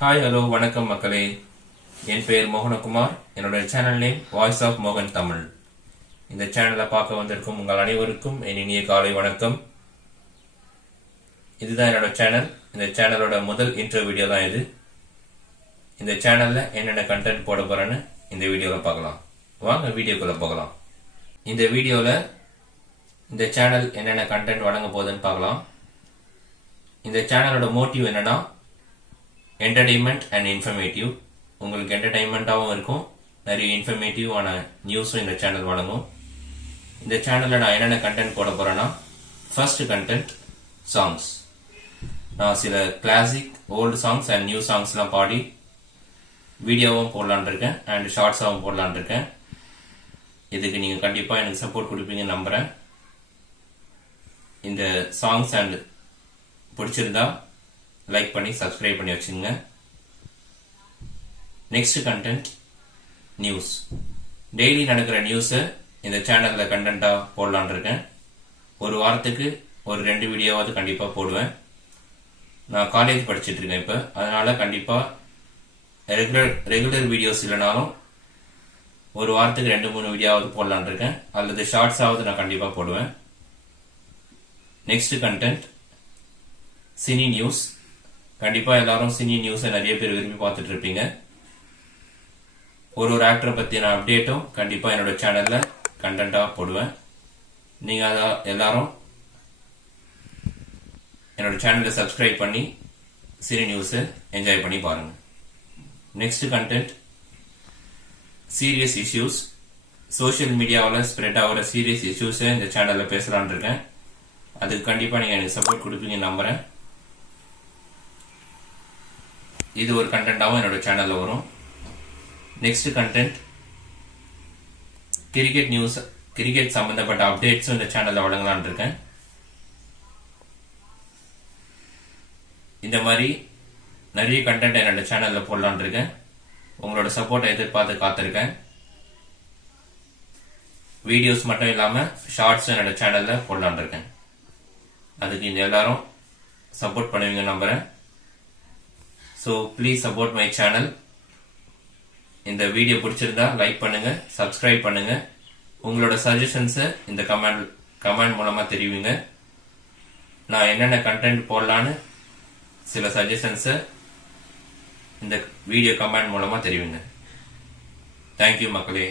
Hi hello வணக்கம் மக்களே. என் பெயர் மோகனகுமார். என்னோட சேனல் நேம் வாய்ஸ் ஆஃப் மோகன் தமிழ். இந்த சேனலை பார்க்க வந்திருக்கும் உங்கள் அனைவருக்கும் என் இனிய காலை வணக்கம். இதுதான் என்னோட சேனல். இந்த சேனலோட முதல் இன்ட்ரோ வீடியோ தான் இது. இந்த சேனல்ல என்னென்ன கண்டென்ட் போட போறேன்னு இந்த வீடியோல பார்க்கலாம். வாங்க வீடியோக்குள்ள போகலாம். இந்த வீடியோல இந்த சேனல் என்னென்ன கண்டென்ட் வழங்க போகுதுன்னு பார்க்கலாம். இந்த சேனலோட மோட்டிவ் என்னன்னா என்டர்டைன்மெண்ட் அண்ட் இன்ஃபர்மேட்டிவ். உங்களுக்கு என்டர்டைன்மெண்ட்டாகவும் இருக்கும், நிறைய இன்ஃபர்மேட்டிவான நியூஸும் இந்த சேனல் வழங்கும். இந்த சேனலில் நான் என்னென்ன கண்டென்ட் போட போறேன்னா, ஃபர்ஸ்ட் கண்டென்ட் சாங்ஸ். நான் சில classic old songs and new சாங்ஸ்லாம் பாடி வீடியோவும் போடலான் இருக்கேன் அண்ட் ஷார்ட்ஸாகவும் போடலான் இருக்கேன். இதுக்கு நீங்கள் கண்டிப்பாக எனக்கு சப்போர்ட் கொடுப்பீங்கன்னு நம்புகிறேன். இந்த சாங்ஸ் அண்ட் பிடிச்சிருந்தா லைக் பண்ணி சப்ஸ்கிரைப் பண்ணி வச்சுங்க. Next content news. டெய்லி நடக்கிற நியூஸை இந்த சேனல்ல கண்டென்ட்டா போடலான் இருக்கேன். ஒரு வாரத்துக்கு ஒரு 2 வீடியோவாவது கண்டிப்பா போடுவேன். நான் காலேஜ் படிச்சுட்டு இருக்கேன் இப்ப, அதனால கண்டிப்பா ரெகுலர் வீடியோஸ் இல்லைனாலும் ஒரு வாரத்துக்கு 2-3 வீடியோவாவது போடலான் இருக்கேன், அல்லது ஷார்ட்ஸாவது நான் கண்டிப்பா போடுவேன். Next content cine news. கண்டிப்பா எல்லாரும் சினி நியூஸை நிறைய பேர் விரும்பி பார்த்துட்டு இருப்பீங்க. ஒரு ஆக்டரை பத்தின அப்டேட்டும் கண்டிப்பா என்னோட சேனல்ல கண்டென்ட்டா போடுவேன். நீங்க எல்லாரும் என்னோட சேனலை சப்ஸ்கிரைப் பண்ணி சினி நியூஸை என்ஜாய் பண்ணி பாருங்க. Next content serious issues. Social மீடியாவில் ஸ்ப்ரெட் ஆகிற சீரியஸ் இஷ்யூஸை இந்த சேனல்ல பேசலான் இருக்கேன். அதுக்கு கண்டிப்பா நீங்க எனக்கு சப்போர்ட் கொடுப்பீங்கன்னு நம்புறேன். இது ஒரு கண்டென்ட்டாகவும் என்னோட சேனல்ல வரும். Next content cricket news. Cricket சம்பந்தப்பட்ட அப்டேட்ஸும் இந்த சேனல்ல வழங்கலான் இருக்கேன். இந்த மாதிரி நிறைய கண்டென்ட் என்னோட சேனல்ல போடலான் இருக்கேன். உங்களோட சப்போர்ட்டை எதிர்பார்த்து காத்திருக்கேன். வீடியோஸ் மட்டும் இல்லாம ஷார்ட்ஸும் என்னோட சேனல்ல போடலான் இருக்கேன். அதுக்கு இந்த எல்லாரும் சப்போர்ட் பண்ணுவீங்க நம்புறேன். So please support my channel. இந்த வீடியோ பிடிச்சிருந்தா லைக் பண்ணுங்க, சப்ஸ்கிரைப் பண்ணுங்க. உங்களோட சஜஷன்ஸை இந்த கமெண்ட் மூலமா தெரிவிங்க. நான் என்னென்ன கண்டென்ட் போடலான்னு சில சஜஷன்ஸை இந்த வீடியோ கமெண்ட் மூலமா தெரிவிங்க. தேங்க்யூ மக்களே.